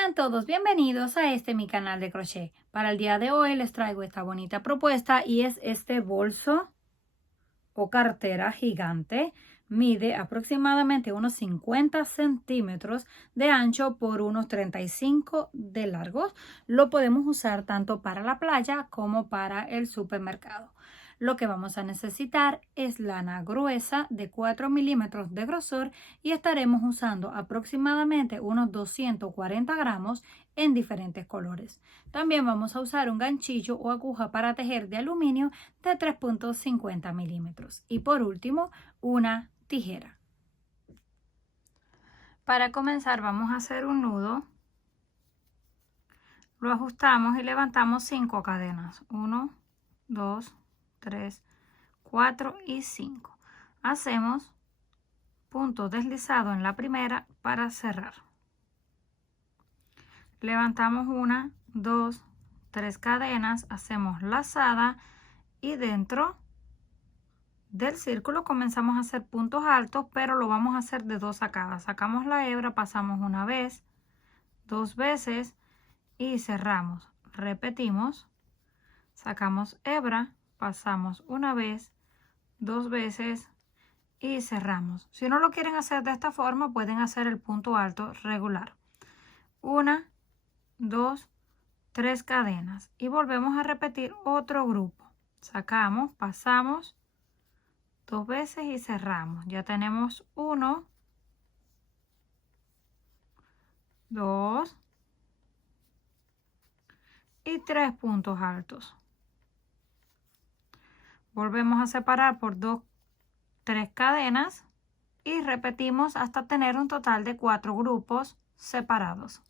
Sean todos bienvenidos a mi canal de crochet. Para el día de hoy les traigo esta bonita propuesta y es este bolso o cartera gigante. Mide aproximadamente unos 50 centímetros de ancho por unos 35 de largo. Lo podemos usar tanto para la playa como para el supermercado. Lo que vamos a necesitar es lana gruesa de 4 milímetros de grosor y estaremos usando aproximadamente unos 240 gramos en diferentes colores. También vamos a usar un ganchillo o aguja para tejer de aluminio de 3.50 milímetros. Y por último, una tijera. Para comenzar vamos a hacer un nudo. Lo ajustamos y levantamos 5 cadenas. 1, 2, 3, 4 y 5. Hacemos punto deslizado en la primera para cerrar. Levantamos 1, 2, 3 cadenas, hacemos lazada y dentro del círculo comenzamos a hacer puntos altos, pero lo vamos a hacer de 2 sacadas. Sacamos la hebra, pasamos una vez, 2 veces y cerramos. Repetimos, sacamos hebra, pasamos una vez, 2 veces y cerramos. Si no lo quieren hacer de esta forma, pueden hacer el punto alto regular. 1, 2, 3 cadenas y volvemos a repetir otro grupo. Sacamos, pasamos 2 veces y cerramos. Ya tenemos 1, 2 y 3 puntos altos. Volvemos a separar por 3 cadenas y repetimos hasta tener un total de 4 grupos separados.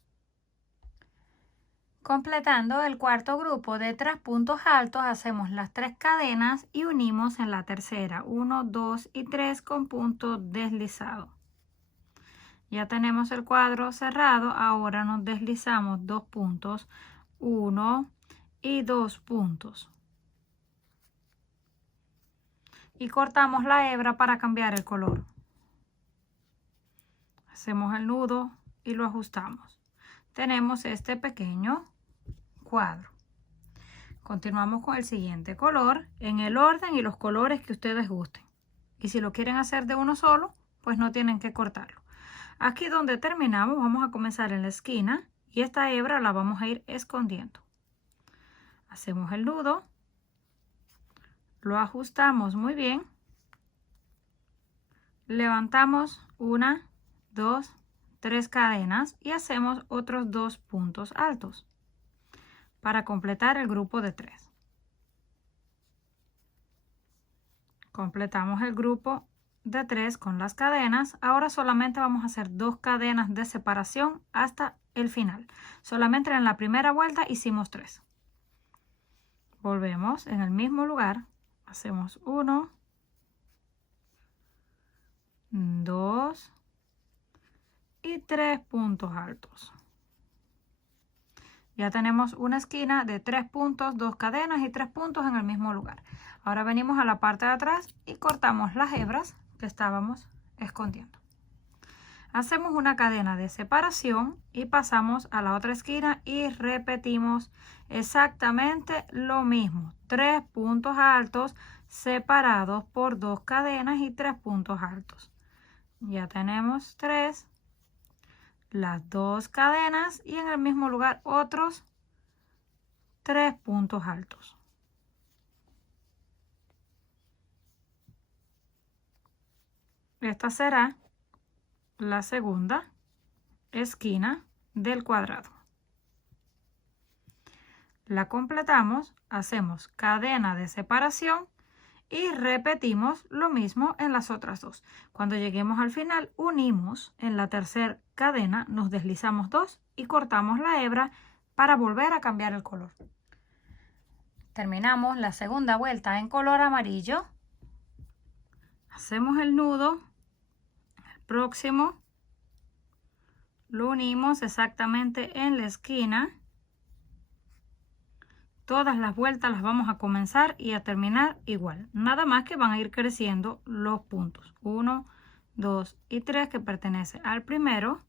Completando el cuarto grupo de 3 puntos altos, hacemos las 3 cadenas y unimos en la tercera 1, 2 y 3 con punto deslizado. Ya tenemos el cuadro cerrado. Ahora nos deslizamos 2 puntos, 1 y 2 puntos. Y cortamos la hebra para cambiar el color. Hacemos el nudo y lo ajustamos. Tenemos este pequeño cuadro. Continuamos con el siguiente color en el orden y los colores que ustedes gusten. Y si lo quieren hacer de uno solo, pues no tienen que cortarlo. Aquí donde terminamos vamos a comenzar en la esquina y esta hebra la vamos a ir escondiendo. Hacemos el nudo, lo ajustamos muy bien, levantamos 1, 2, 3 cadenas y hacemos otros 2 puntos altos para completar el grupo de 3. Completamos el grupo de 3 con las cadenas. Ahora solamente vamos a hacer 2 cadenas de separación hasta el final. Solamente en la primera vuelta hicimos 3. Volvemos en el mismo lugar, hacemos 1, 2 y 3 puntos altos. Ya tenemos una esquina de 3 puntos, 2 cadenas y 3 puntos en el mismo lugar. Ahora venimos a la parte de atrás y cortamos las hebras que estábamos escondiendo. Hacemos una cadena de separación y pasamos a la otra esquina y repetimos exactamente lo mismo. 3 puntos altos separados por 2 cadenas y 3 puntos altos. Ya tenemos 3. Las 2 cadenas y en el mismo lugar otros 3 puntos altos. Esta será la segunda esquina del cuadrado. La completamos, hacemos cadena de separación y repetimos lo mismo en las otras 2. Cuando lleguemos al final, unimos en la tercera cadena, nos deslizamos 2 y cortamos la hebra para volver a cambiar el color. Terminamos la segunda vuelta en color amarillo. Hacemos el nudo, el próximo lo unimos exactamente en la esquina. Todas las vueltas las vamos a comenzar y a terminar igual. Nada más que van a ir creciendo los puntos. 1, 2 y 3 que pertenece al primero.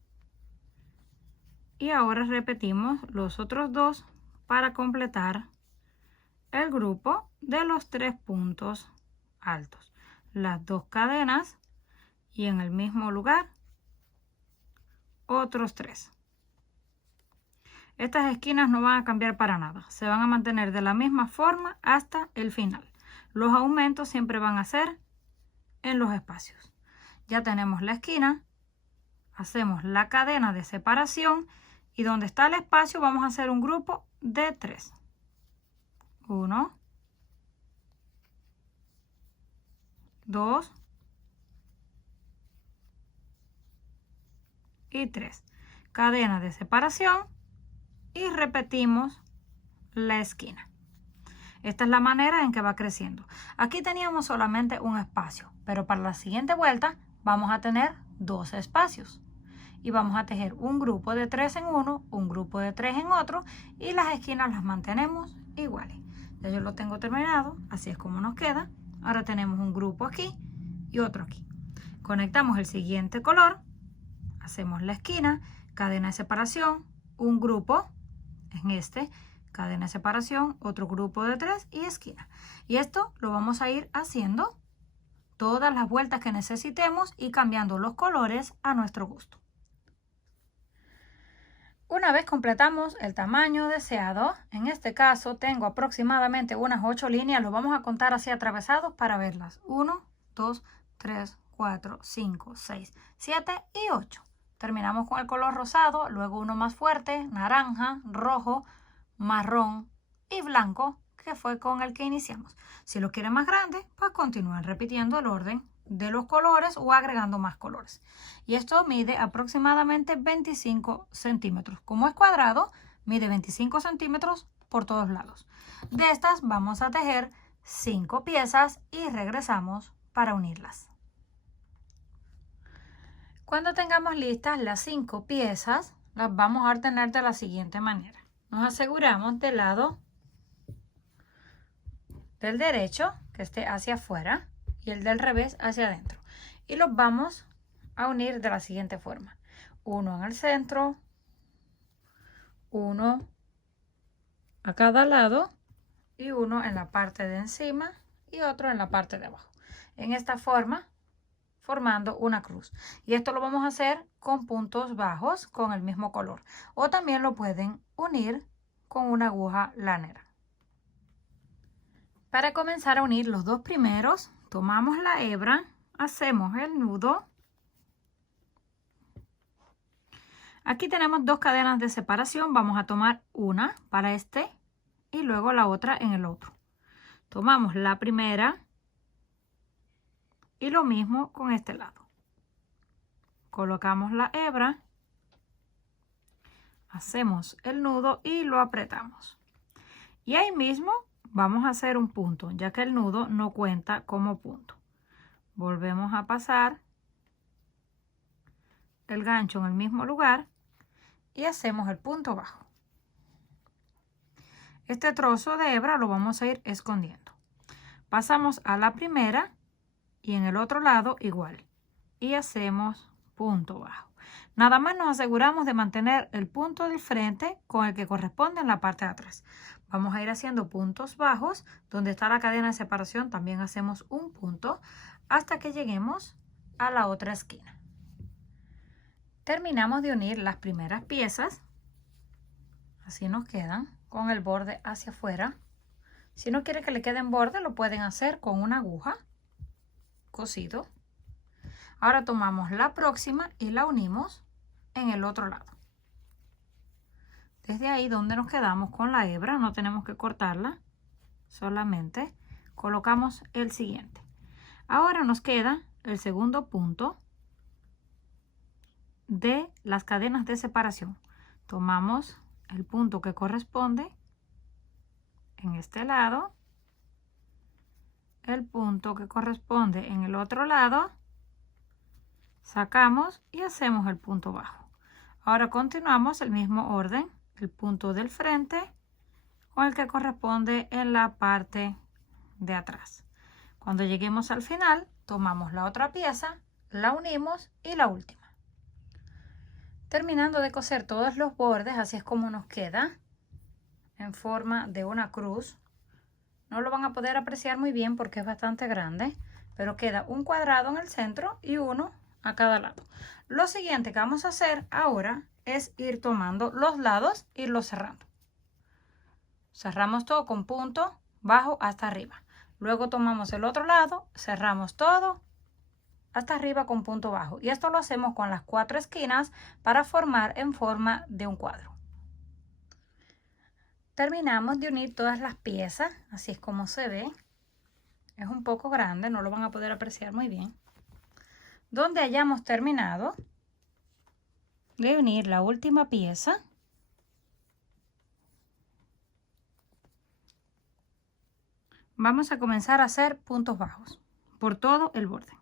Y ahora repetimos los otros dos para completar el grupo de los 3 puntos altos. Las 2 cadenas y en el mismo lugar otros 3. Estas esquinas no van a cambiar para nada, se van a mantener de la misma forma hasta el final. Los aumentos siempre van a ser en los espacios. Ya tenemos la esquina, hacemos la cadena de separación y donde está el espacio vamos a hacer un grupo de 3. 1, 2 y 3. Cadena de separación y repetimos la esquina. Esta es la manera en que va creciendo. Aquí teníamos solamente un espacio, pero para la siguiente vuelta vamos a tener 2 espacios. Y vamos a tejer un grupo de 3 en uno, un grupo de 3 en otro y las esquinas las mantenemos iguales. Ya yo lo tengo terminado, así es como nos queda. Ahora tenemos un grupo aquí y otro aquí. Conectamos el siguiente color, hacemos la esquina, cadena de separación, un grupo en este, cadena de separación, otro grupo de 3 y esquina. Y esto lo vamos a ir haciendo todas las vueltas que necesitemos y cambiando los colores a nuestro gusto. Una vez completamos el tamaño deseado, en este caso tengo aproximadamente unas 8 líneas, lo vamos a contar así atravesados para verlas. 1, 2, 3, 4, 5, 6, 7 y 8. Terminamos con el color rosado, luego uno más fuerte, naranja, rojo, marrón y blanco, que fue con el que iniciamos. Si lo quieren más grande, pues continúan repitiendo el orden de los colores o agregando más colores. Y esto mide aproximadamente 25 centímetros. Como es cuadrado, mide 25 centímetros por todos lados. De estas vamos a tejer 5 piezas y regresamos para unirlas. Cuando tengamos listas las 5 piezas, las vamos a ordenar de la siguiente manera. Nos aseguramos del lado del derecho que esté hacia afuera y el del revés hacia adentro. Y los vamos a unir de la siguiente forma. Uno en el centro, uno a cada lado y uno en la parte de encima y otro en la parte de abajo. En esta forma, formando una cruz. Y esto lo vamos a hacer con puntos bajos con el mismo color. O también lo pueden unir con una aguja lanera. Para comenzar a unir los dos primeros, tomamos la hebra, hacemos el nudo. Aquí tenemos 2 cadenas de separación, vamos a tomar una para este y luego la otra en el otro. Tomamos la primera y lo mismo con este lado. Colocamos la hebra, hacemos el nudo y lo apretamos. Y ahí mismo vamos a hacer un punto, ya que el nudo no cuenta como punto. Volvemos a pasar el gancho en el mismo lugar y hacemos el punto bajo. Este trozo de hebra lo vamos a ir escondiendo. Pasamos a la primera y en el otro lado igual. Y hacemos punto bajo. Nada más nos aseguramos de mantener el punto del frente con el que corresponde en la parte de atrás. Vamos a ir haciendo puntos bajos. Donde está la cadena de separación también hacemos un punto hasta que lleguemos a la otra esquina. Terminamos de unir las primeras piezas. Así nos quedan con el borde hacia afuera. Si no quiere que le queden borde, lo pueden hacer con una aguja cosido. Ahora tomamos la próxima y la unimos en el otro lado. Desde ahí donde nos quedamos con la hebra, no tenemos que cortarla, solamente colocamos el siguiente. Ahora nos queda el segundo punto de las cadenas de separación. Tomamos el punto que corresponde en este lado, el punto que corresponde en el otro lado, sacamos y hacemos el punto bajo. Ahora continuamos el mismo orden, el punto del frente con el que corresponde en la parte de atrás. Cuando lleguemos al final, tomamos la otra pieza, la unimos y la última. Terminando de coser todos los bordes, así es como nos queda en forma de una cruz. No lo van a poder apreciar muy bien porque es bastante grande, pero queda un cuadrado en el centro y uno a cada lado. Lo siguiente que vamos a hacer ahora es ir tomando los lados e irlos cerrando. Cerramos todo con punto bajo hasta arriba. Luego tomamos el otro lado, cerramos todo hasta arriba con punto bajo. Y esto lo hacemos con las 4 esquinas para formar en forma de un cuadro. Terminamos de unir todas las piezas, así es como se ve. Es un poco grande, no lo van a poder apreciar muy bien. Donde hayamos terminado de unir la última pieza, vamos a comenzar a hacer puntos bajos por todo el borde.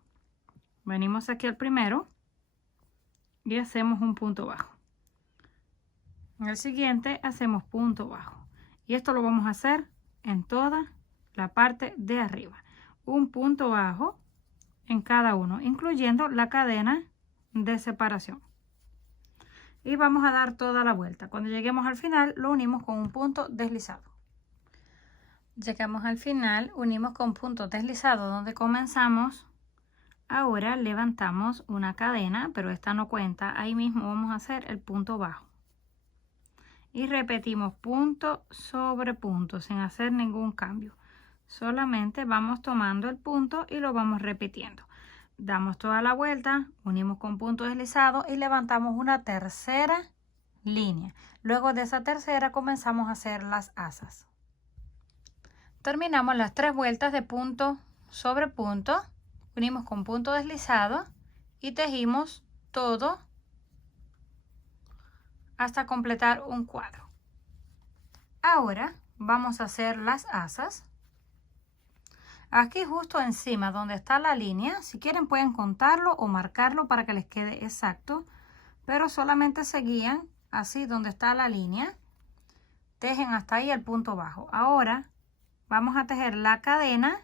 Venimos aquí al primero y hacemos un punto bajo. En el siguiente hacemos punto bajo. Y esto lo vamos a hacer en toda la parte de arriba. Un punto bajo en cada uno, incluyendo la cadena de separación. Y vamos a dar toda la vuelta. Cuando lleguemos al final, lo unimos con un punto deslizado. Llegamos al final, unimos con punto deslizado donde comenzamos. Ahora levantamos una cadena, pero esta no cuenta. Ahí mismo vamos a hacer el punto bajo. Y repetimos punto sobre punto sin hacer ningún cambio. Solamente vamos tomando el punto y lo vamos repitiendo. Damos toda la vuelta, unimos con punto deslizado y levantamos una tercera línea. Luego de esa tercera comenzamos a hacer las asas. Terminamos las 3 vueltas de punto sobre punto, unimos con punto deslizado y tejimos todo hasta completar un cuadro. Ahora vamos a hacer las asas. Aquí justo encima donde está la línea, si quieren pueden contarlo o marcarlo para que les quede exacto, pero solamente se guían así donde está la línea, tejen hasta ahí el punto bajo. Ahora vamos a tejer la cadena.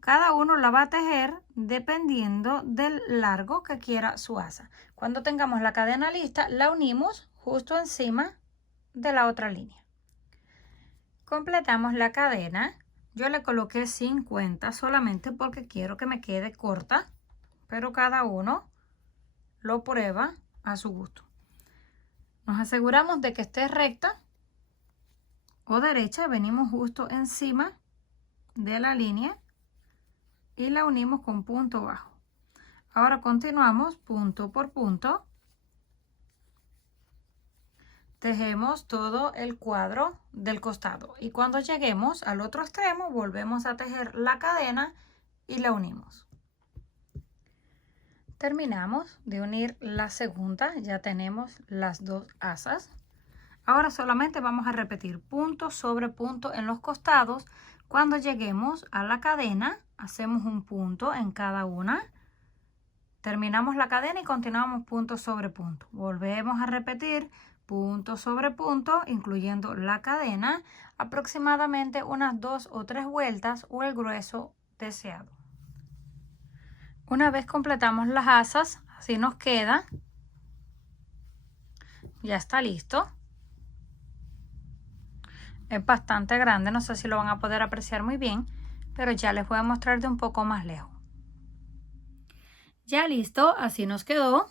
Cada uno la va a tejer dependiendo del largo que quiera su asa. Cuando tengamos la cadena lista, la unimos justo encima de la otra línea. Completamos la cadena. Yo le coloqué 50 solamente porque quiero que me quede corta, pero cada uno lo prueba a su gusto. Nos aseguramos de que esté recta o derecha. Venimos justo encima de la línea y la unimos con punto bajo. Ahora continuamos punto por punto. Tejemos todo el cuadro del costado y cuando lleguemos al otro extremo volvemos a tejer la cadena y la unimos. Terminamos de unir la segunda, ya tenemos las 2 asas. Ahora solamente vamos a repetir punto sobre punto en los costados. Cuando lleguemos a la cadena, hacemos un punto en cada una. Terminamos la cadena y continuamos punto sobre punto. Volvemos a repetir punto sobre punto, incluyendo la cadena, aproximadamente unas 2 o 3 vueltas o el grueso deseado. Una vez completamos las asas, así nos queda. Ya está listo. Es bastante grande, no sé si lo van a poder apreciar muy bien, pero ya les voy a mostrar de un poco más lejos. Ya listo, así nos quedó.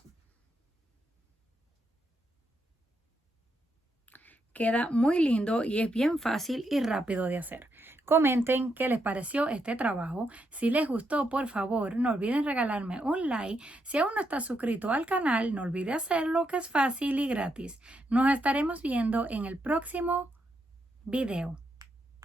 Queda muy lindo y es bien fácil y rápido de hacer. Comenten qué les pareció este trabajo. Si les gustó, por favor, no olviden regalarme un like. Si aún no estás suscrito al canal, no olvide hacerlo, que es fácil y gratis. Nos estaremos viendo en el próximo video.